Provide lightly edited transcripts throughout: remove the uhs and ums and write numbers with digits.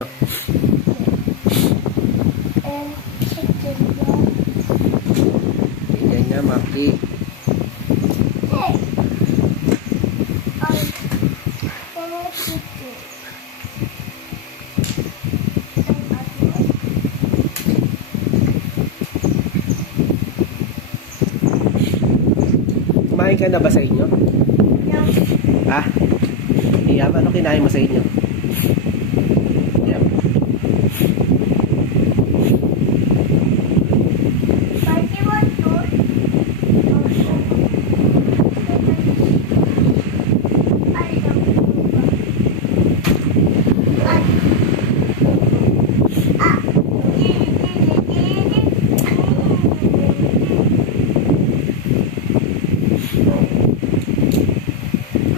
And chicken breast. Ganyan nga, Maki. Hey! I want chicken. Kumain ka na ba sa inyo? No. Ha? Iyam, ano kinain mo sa inyo? Iyam. But you want to? I don't know.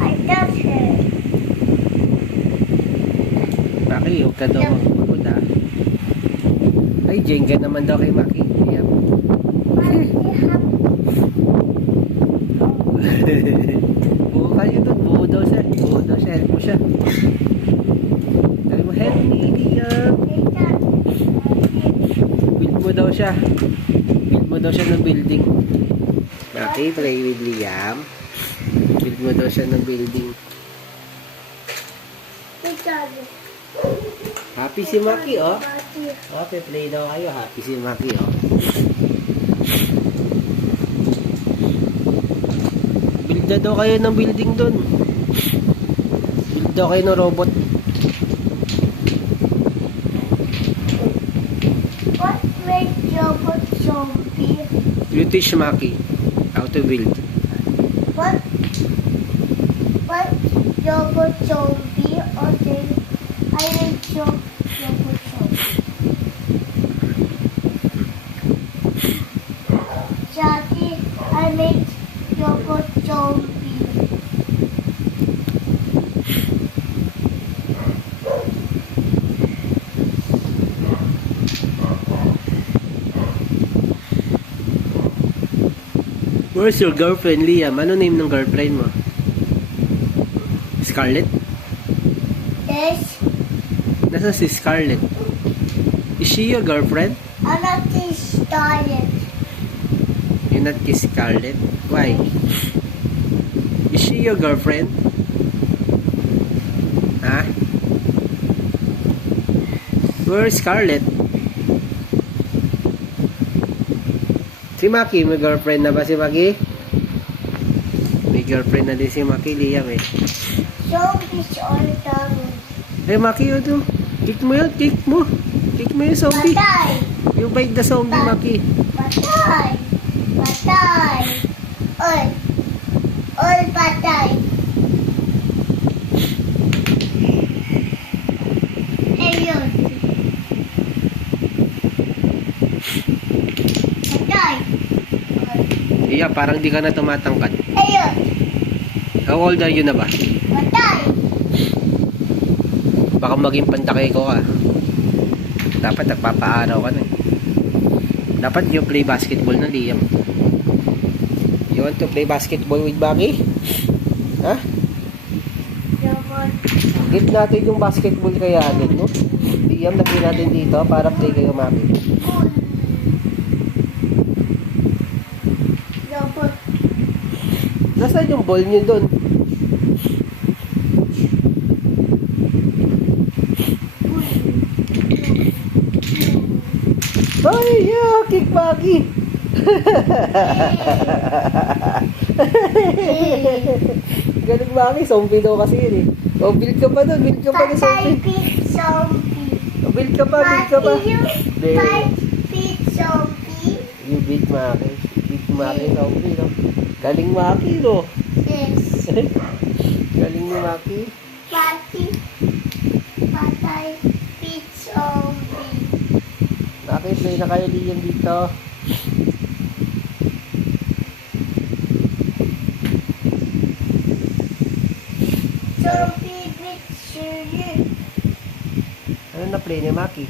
I just heard. Maki, huwag ka daw magpagod ha. Ay, Jenga naman daw kay Maki. Iyam. Buo kayo doon. Buo daw siya. Buo daw siya. Help mo siya. Dali mo, help me, Iyam. Build mo daw siya. Build mo daw siya ng building. Maki, play with Liam. Build mo daw siya ng building. Happy si Maki, oh. Okay, play daw kayo. Happy si Maki, oh. Build na daw kayo ng building dun. Build daw kayo ng robot. What makes robot zombie? You teach Maki how to build. What robot zombie? Okay, I will show robot zombie. Daddy, I made robot zombie. Where's your girlfriend, Liam? Ano name ng girlfriend mo? Scarlett? Yes, Nasa si Scarlett? Is she your girlfriend? I'm not started. You're not kiss Scarlett? Why? Is she your girlfriend? Ha? Where is Scarlett? Si Maki, may girlfriend na ba si Maki? May girlfriend na din si Maki, Liam eh. Zombies all down. Hey Maki, yun to. Kick mo yun, kick mo. Kick mo yung zombie. Patay! You bite the zombie, Maki. Patay! Patay! All! All patay! Ayun! Patay! Iya, parang di ka na tumatangkad. Ayun! How old are you na ba? Patay! Baka maging pantakay ko ka. Dapat nagpapaaraw ka na eh. Dapat you play basketball na, Liam. You want to play basketball with Maki? Ha? Robot. Get natin yung basketball kaya agad, no? Liam, lagyan natin dito para play kayo, Maki. Robot. Nasaan yung ball nyo dun? Ay, yeah, kick Maki. Galing Maki, zombie daw kasi yun eh. Oh, build ka pa dun, build ka pa dun, Patay zombie. pig zombie. Oh, build ka pa, build ka pa. Patay pig zombie. You beat Maki. Beat Maki, zombie, no? Galing Maki, no? Yes. Galing ni Maki. Patay pig zombie. Maki, play na kayo, Liam, dito. Zombie with chili. Ano na play ni Maki?